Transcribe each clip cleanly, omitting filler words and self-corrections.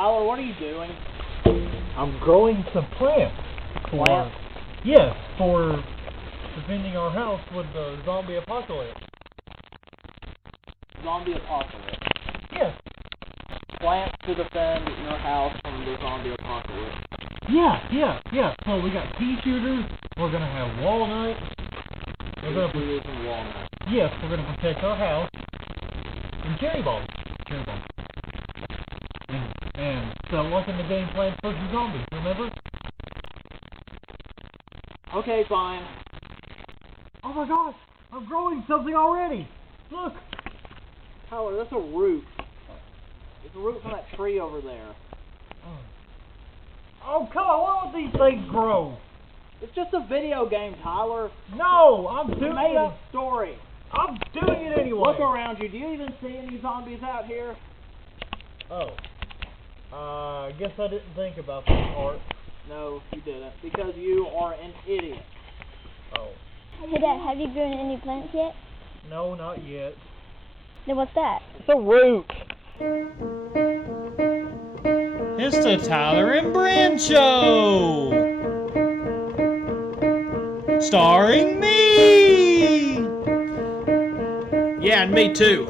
Tyler, what are you doing? I'm growing some plants. Plants? Yes, for defending our house with the zombie apocalypse. Zombie apocalypse. Yes. Plants to defend your house from the zombie apocalypse. Yeah. So we got pea shooters. We're gonna have walnuts. Pea shooters and walnuts. Yes, we're gonna protect our house. And cherry bombs. And so like in the game Plants vs. Zombies, remember? Okay, fine. Oh my gosh! I'm growing something already! Look! Tyler, that's a root. It's a root from that tree over there. Oh, come on, why don't these things grow? It's just a video game, Tyler. No, I'm doing made it. a story. I'm doing it anyway. Look around you. Do you even see any zombies out here? Oh. I guess I didn't think about that part. No, you didn't. Because you are an idiot. Oh. Hey Dad, have you grown any plants yet? No, not yet. Then what's that? It's a root. It's the Tyler and Brand Show! Starring me! Yeah, and me too.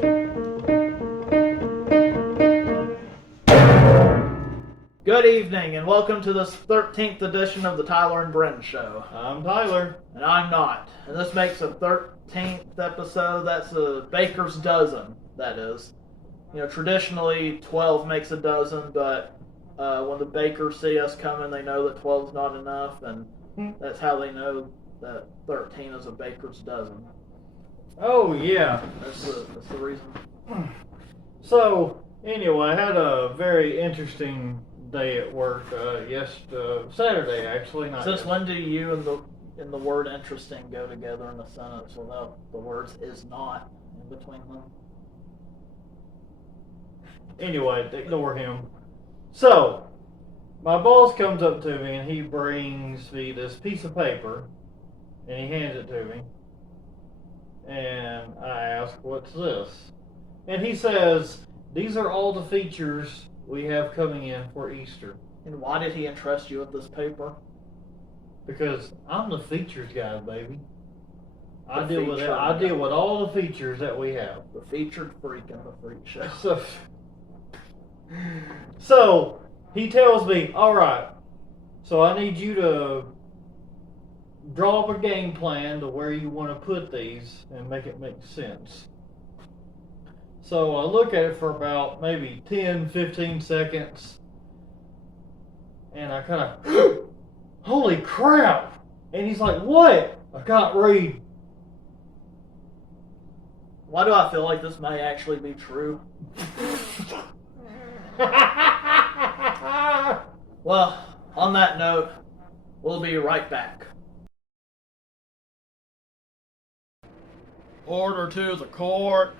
Good evening, and welcome to this 13th edition of the Tyler and Brent Show. I'm Tyler. And I'm not. And this makes a 13th episode. That's a baker's dozen, that is. You know, traditionally 12 makes a dozen, but when the bakers see us coming, they know that 12 is not enough, and that's how they know that 13 is a baker's dozen. Oh, yeah. That's the reason. So, anyway, I had a very interesting day at work. Saturday, actually. Since when do you and the word interesting go together in a sentence without the words is not in between them? Anyway, ignore him. So, my boss comes up to me and he brings me this piece of paper and he hands it to me. And I ask, what's this? And he says, these are all the features we have coming in for Easter. And why did he entrust you with this paper? Because I'm the features guy, baby. I The deal with feature I deal guy. with all the features that we have. The featured freak in the freak show. So he tells me, all right, so I need you to draw up a game plan to where you want to put these and make it make sense. So I look at it for about maybe 10, 15 seconds, and I kind of, holy crap! And he's like, what? I can't read. Why do I feel like this may actually be true? Well, on that note, we'll be right back. Order to the court.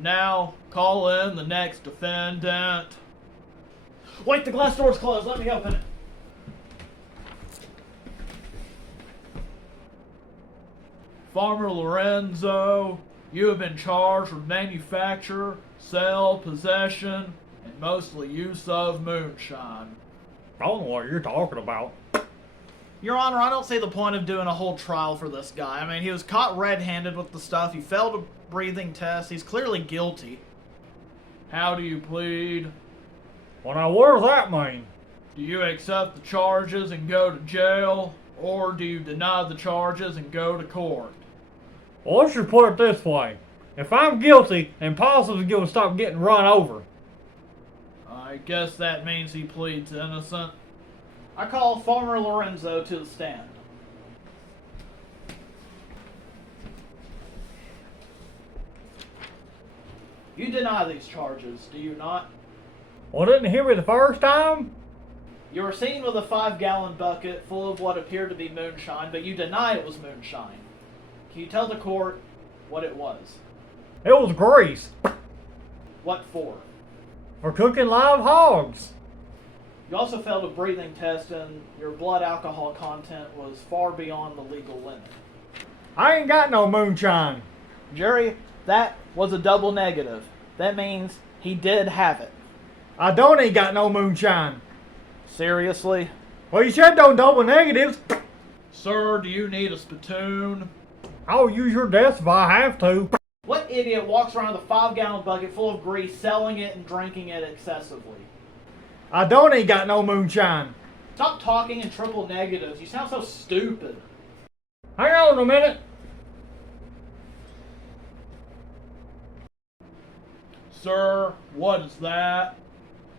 Now, call in the next defendant. Wait, the glass door's closed. Let me open it. Farmer Lorenzo, you have been charged with manufacture, sale, possession, and mostly use of moonshine. I don't know what you're talking about. Your Honor, I don't see the point of doing a whole trial for this guy. I mean, he was caught red-handed with the stuff. He failed a breathing test. He's clearly guilty. How do you plead? Well, now, what does that mean? Do you accept the charges and go to jail, or do you deny the charges and go to court? Well, let's just put it this way. If I'm guilty, Impossible's going to stop getting run over. I guess that means he pleads innocent. I call Farmer Lorenzo to the stand. You deny these charges, do you not? Well, didn't you hear me the first time? You were seen with a 5-gallon bucket full of what appeared to be moonshine, but you deny it was moonshine. Can you tell the court what it was? It was grease. What for? For cooking live hogs. You also failed a breathing test, and your blood alcohol content was far beyond the legal limit. I ain't got no moonshine. Jury, that was a double negative. That means he did have it. I don't ain't got no moonshine. Seriously? Well, you said don't double negatives. Sir, do you need a spittoon? I'll use your desk if I have to. What idiot walks around with a 5-gallon bucket full of grease, selling it and drinking it excessively? I don't ain't got no moonshine. Stop talking in triple negatives. You sound so stupid. Hang on a minute. Sir, what is that?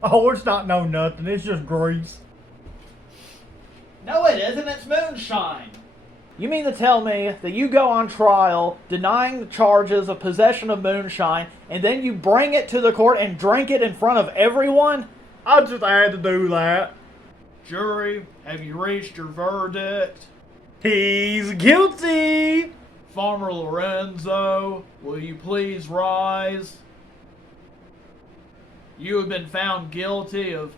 Oh, it's not no nothing. It's just grease. No, it isn't. It's moonshine. You mean to tell me that you go on trial denying the charges of possession of moonshine, and then you bring it to the court and drink it in front of everyone? I just had to do that. Jury, have you reached your verdict? He's guilty. Farmer Lorenzo, will you please rise? You have been found guilty of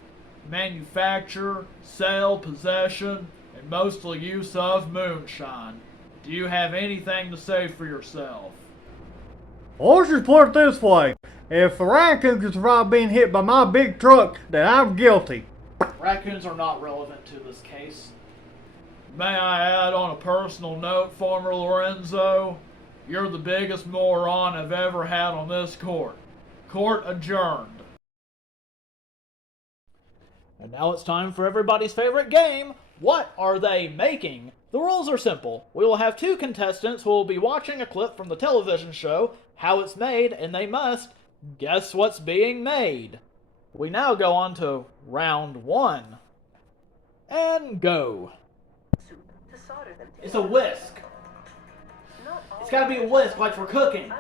manufacture, sale, possession, and mostly use of moonshine. Do you have anything to say for yourself? Well, let's just put it this way. If the raccoon can survive being hit by my big truck, then I'm guilty. Raccoons are not relevant to this case. May I add on a personal note, Farmer Lorenzo, you're the biggest moron I've ever had on this court. Court adjourned. And now it's time for everybody's favorite game. What are they making? The rules are simple. We will have 2 contestants who will be watching a clip from the television show, How It's Made, and they must guess what's being made. We now go on to round 1. And go. It's a whisk. It's gotta be a whisk, like for cooking.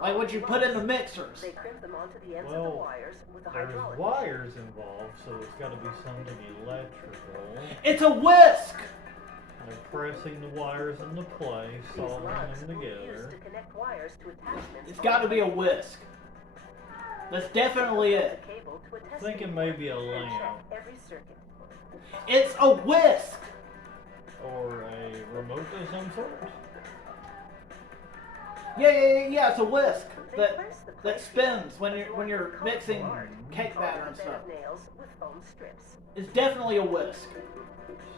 Like what you put in the mixers. They crimp them onto the ends of the wires with the hydraulic. There's wires involved, so it's got to be something electrical. It's a whisk! They're pressing the wires into place, solving them together. It's got to be a whisk. That's definitely it. Thinking maybe a lamp. It's a whisk! Or a remote of some sort. Yeah, it's a whisk that spins when you're mixing cake batter and stuff. It's definitely a whisk.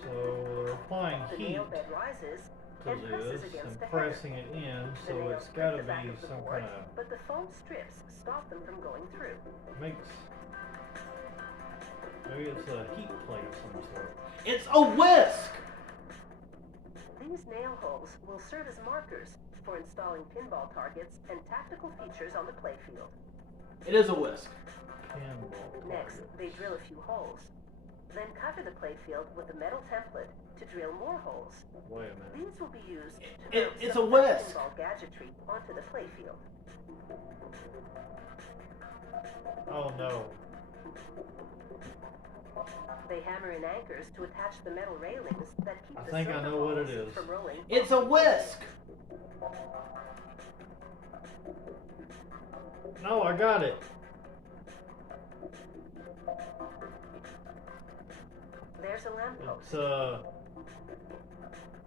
So they're applying heat to this and pressing it in, so it's got to be some kind of. But the foam strips stop them from going through. Makes. Maybe it's a heat plate of some sort. It's a whisk! These nail holes will serve as markers for installing pinball targets and tactical features on the playfield. It is a whisk. Pinball. Next, they drill a few holes. Then cover the playfield with a metal template to drill more holes. Wait a minute. These will be used to mount It's a some of the whisk. pinball gadgetry onto the playfield. Oh no. They hammer in anchors to attach the metal railings that keep the think I silver know what it balls is. from rolling. It's a whisk! No, I got it. There's a lamppost. It's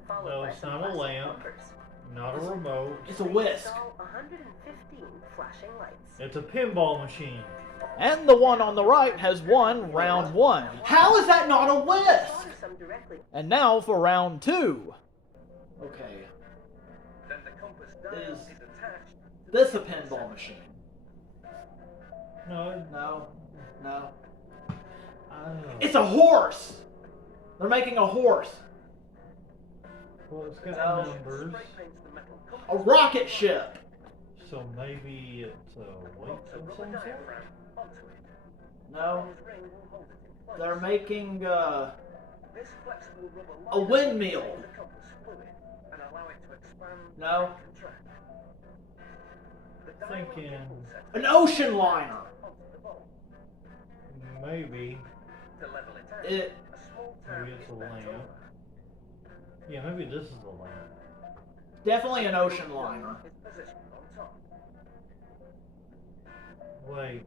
followed no, by it's some not a plastic lamp. bumpers. Not a remote. It's a They whisk. install 115 flashing lights. It's a pinball machine. And the one on the right has won round 1. How is that not a whisk? Solder some directly. And now for round 2. Okay. Then the compass Is attached. this a pinball machine? No, No. I don't know. It's a horse! They're making a horse. Well, it's got No. numbers. A rocket ship. So maybe it's a weight of some sort? No. They're making a windmill. No. Thinking An ocean liner. maybe It. maybe it's a lamp. Yeah, maybe this is a lamp. Definitely an ocean liner. Wait,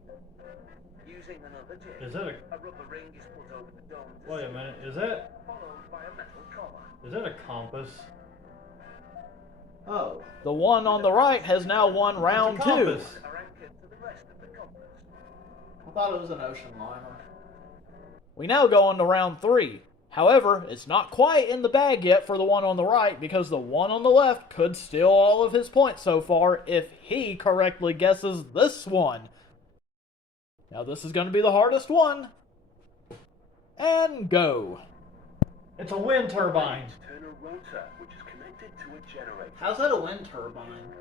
Using another jig, is that a rubber ring is put over the dome. wait a minute, is that Followed by a metal collar. a compass? Oh. The one on the right has now won round It's a 2. compass. Are anchored to the rest of the compass. thought it was an ocean liner. We now go on to round 3. However, it's not quite in the bag yet for the one on the right because the one on the left could steal all of his points so far if he correctly guesses this one. Now this is going to be the hardest one. And go. It's a wind turbine. Turn a rotor, which is connected to a generator. How's that a wind turbine?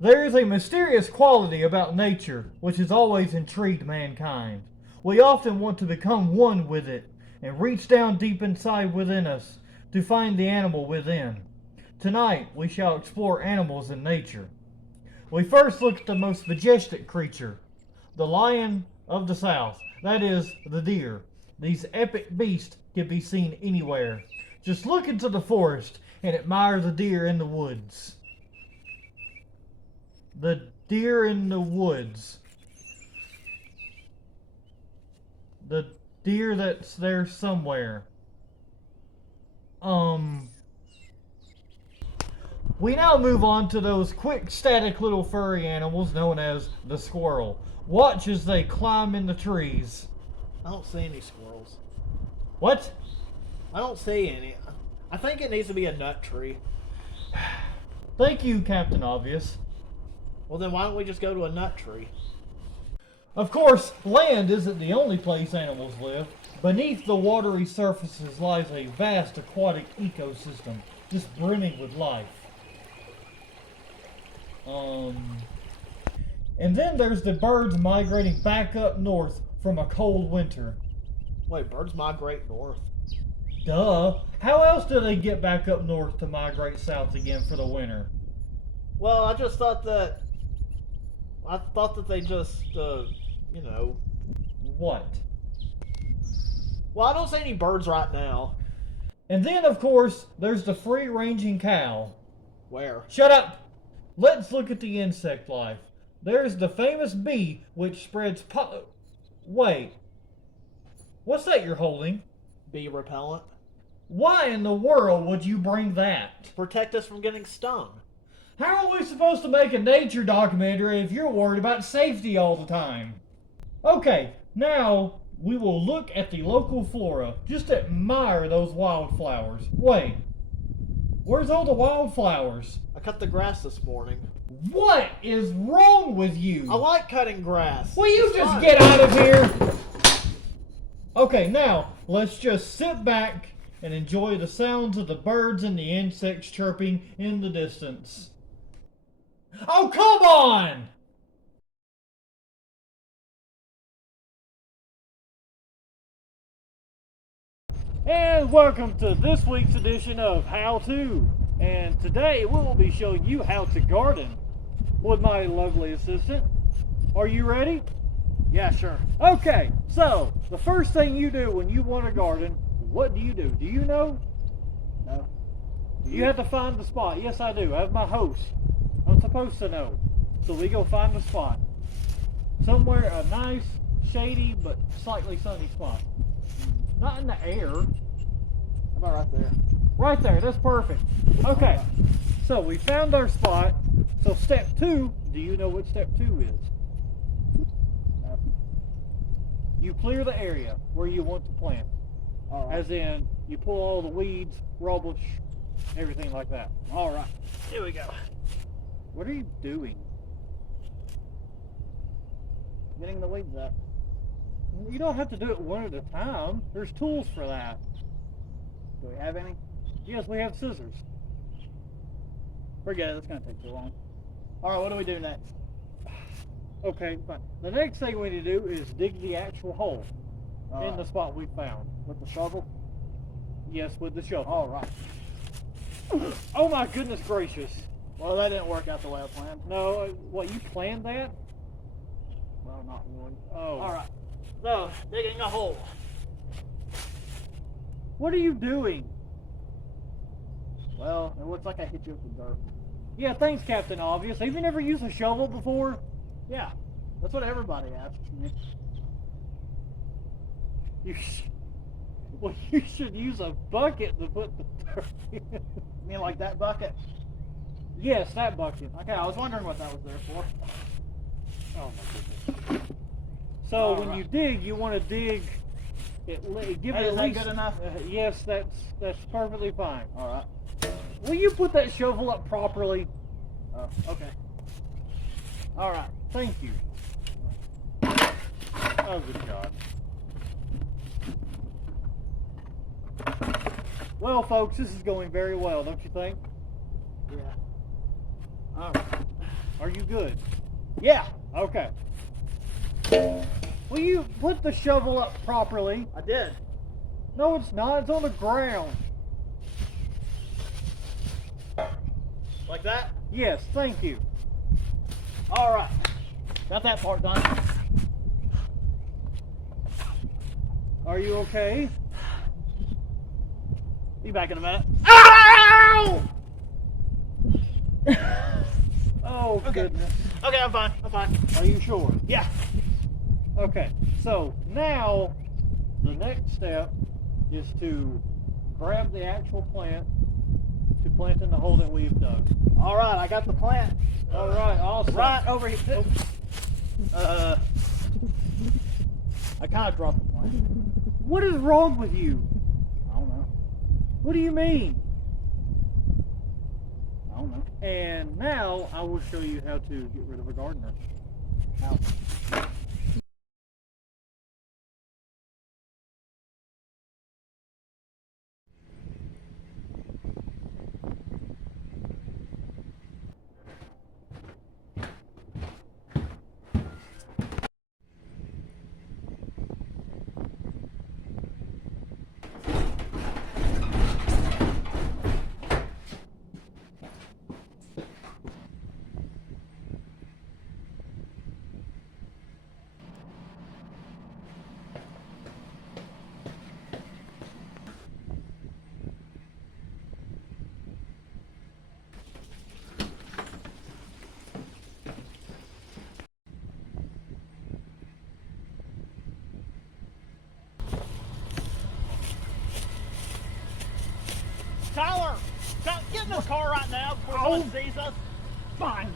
There is a mysterious quality about nature which has always intrigued mankind. We often want to become one with it and reach down deep inside within us to find the animal within. Tonight we shall explore animals in nature. We first look at the most majestic creature, the lion of the south, that is, the deer. These epic beasts can be seen anywhere. Just look into the forest and admire the deer in the woods. The deer in the woods. The deer that's there somewhere. We now move on to those quick, static little furry animals known as the squirrel. Watch as they climb in the trees. I don't see any squirrels. What? I don't see any. I think it needs to be a nut tree. Thank you, Captain Obvious. Well, then why don't we just go to a nut tree? Of course, land isn't the only place animals live. Beneath the watery surfaces lies a vast aquatic ecosystem, just brimming with life. And then there's the birds migrating back up north from a cold winter. Wait, birds migrate north? Duh. How else do they get back up north to migrate south again for the winter? Well, I just thought that... I thought that they just, you know... What? Well, I don't see any birds right now. And then, of course, there's the free-ranging cow. Where? Shut up! Let's look at the insect life. There's the famous bee, which spreads Wait. What's that you're holding? Bee repellent. Why in the world would you bring that? To protect us from getting stung. How are we supposed to make a nature documentary if you're worried about safety all the time? Okay, now we will look at the local flora. Just admire those wildflowers. Wait, where's all the wildflowers? I cut the grass this morning. What is wrong with you? I like cutting grass. Will you It's just fun. get out of here? Okay, now let's just sit back and enjoy the sounds of the birds and the insects chirping in the distance. Oh, come on! And welcome to this week's edition of How To. And today we will be showing you how to garden with my lovely assistant. Are you ready? Yeah, sure. Okay, so the first thing you do when you want to garden, what do you do? Do you know? No. You have to find the spot. Yes, I do. I have my host. I'm supposed to know. So we go find the spot. Somewhere a nice, shady, but slightly sunny spot. Not in the air. How about right there? Right there, that's perfect. Okay, so we found our spot. So step 2, do you know what step 2 is? You clear the area where you want to plant. As in, you pull all the weeds, rubbish, everything like that. Alright, here we go. What are you doing? Getting the weeds up. You don't have to do it one at a time. There's tools for that. Do we have any? Yes, we have scissors. Forget it, it's going to take too long. Alright, what do we do next? Okay, fine. The next thing we need to do is dig the actual hole in the spot we found. With the shovel? Yes, with the shovel. Alright. Oh my goodness gracious. Well, that didn't work out the way I planned. No, what, you planned that? Well, not really. Oh. Alright. So, digging a hole. What are you doing? Well, it looks like I hit you with the dirt. Yeah, thanks, Captain Obvious. Have you never used a shovel before? Yeah, that's what everybody asks me. Well, you should use a bucket to put the dirt in. You mean like that bucket? Yes, that bucket. Okay, I was wondering what that was there for. Oh my goodness. So when you dig, you want to dig. Give Hey, it is at that least. good enough? Yes, that's perfectly fine. All right. Will you put that shovel up properly? Okay. All right. Thank you. Oh, good God. Well, folks, this is going very well, don't you think? Yeah. All right. Are you good? Yeah, Okay. Will you put the shovel up properly? I did. No, it's not. It's on the ground. Like that? Yes, thank you. All right. Got that part done. Are you okay? Be back in a minute. Ow! Oh, Okay. goodness. Okay, I'm fine. I'm fine. Are you sure? Yeah. Okay, so now the next step is to grab the actual plant to plant in the hole that we've dug. All right, I got the plant. All right, awesome. Right over here. I kind of dropped the plant. What is wrong with you? I don't know. What do you mean? I don't know. And now I will show you how to get rid of a gardener. How? Tyler, get in this car right now before someone sees us. Fine.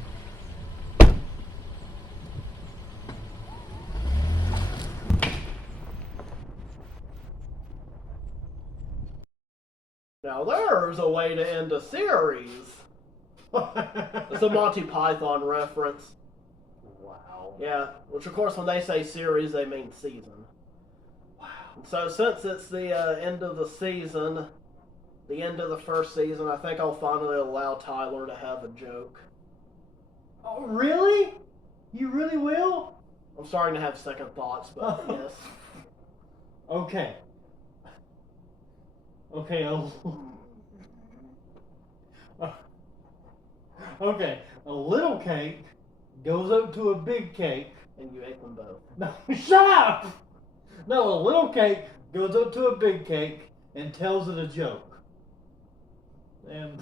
Now there's a way to end a series. It's a Monty Python reference. Wow. Yeah, which of course when they say series, they mean season. Wow. So since it's the end of the season, the end of the first season, I think I'll finally allow Tyler to have a joke. Oh, really? You really will? I'm starting to have second thoughts, but yes. Okay. Okay, okay, a little cake goes up to a big cake. And you ate them both. No, shut up! No, a little cake goes up to a big cake and tells it a joke. And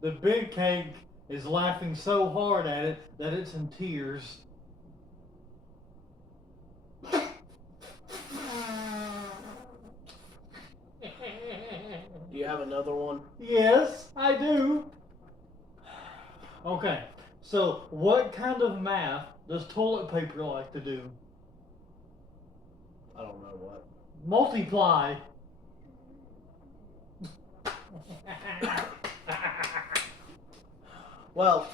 the big cake is laughing so hard at it that it's in tears. Do you have another one? Yes, I do. Okay, so what kind of math does toilet paper like to do? I don't know what. Multiply. Well,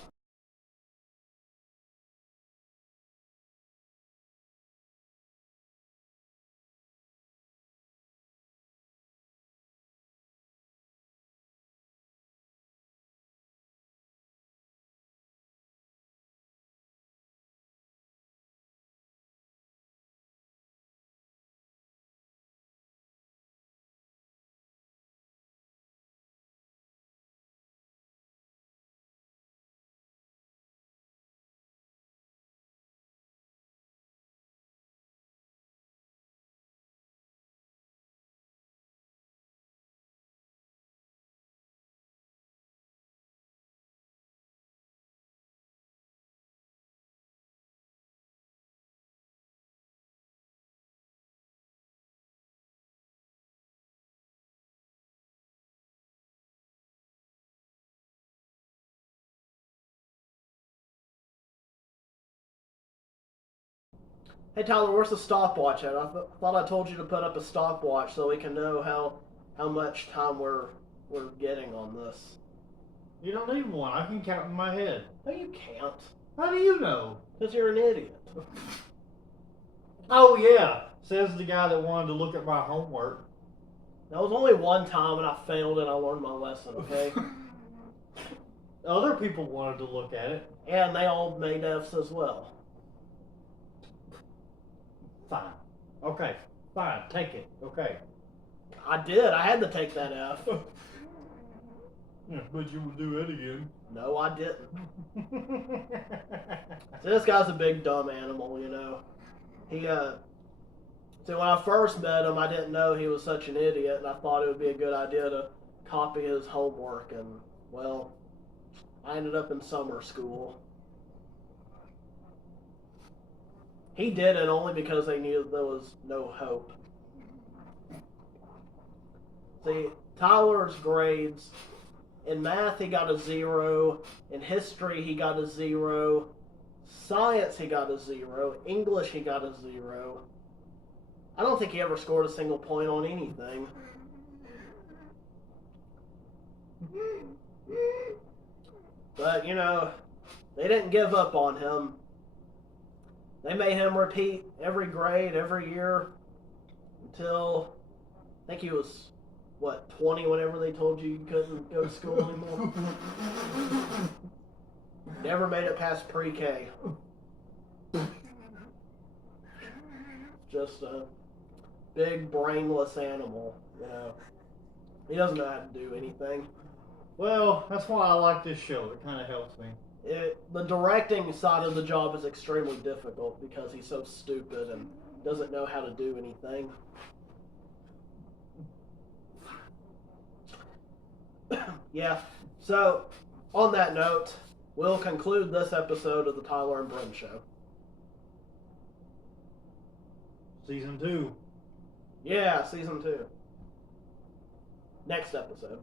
Hey Tyler, where's the stopwatch at? Thought I told you to put up a stopwatch so we can know how much time we're getting on this. You don't need one. I can count in my head. No, you can't. How do you know? Because you're an idiot. Oh yeah, says the guy that wanted to look at my homework. That was only one time and I failed and I learned my lesson, okay? Other people wanted to look at it. And they all made F's as well. Fine. Okay. Fine. Take it. Okay. I did. I had to take that F. Yeah, but you will do it again. No, I didn't. So this guy's a big dumb animal, you know. So when I first met him, I didn't know he was such an idiot, and I thought it would be a good idea to copy his homework, and, well, I ended up in summer school. He did it only because they knew there was no hope. See, Tyler's grades, in math he got a 0, in history he got a 0, science he got a 0, English he got a 0. I don't think he ever scored a single point on anything. But, you know, they didn't give up on him. They made him repeat every grade, every year, until, I think he was, 20 whenever they told you you couldn't go to school anymore? Never made it past pre-K. Just a big brainless animal, you know. He doesn't know how to do anything. Well, that's why I like this show. It kind of helps me. The directing side of the job is extremely difficult because he's so stupid and doesn't know how to do anything. Yeah, so on that note, we'll conclude this episode of the Tyler and Bryn Show. Season 2. Yeah, season 2. Next episode.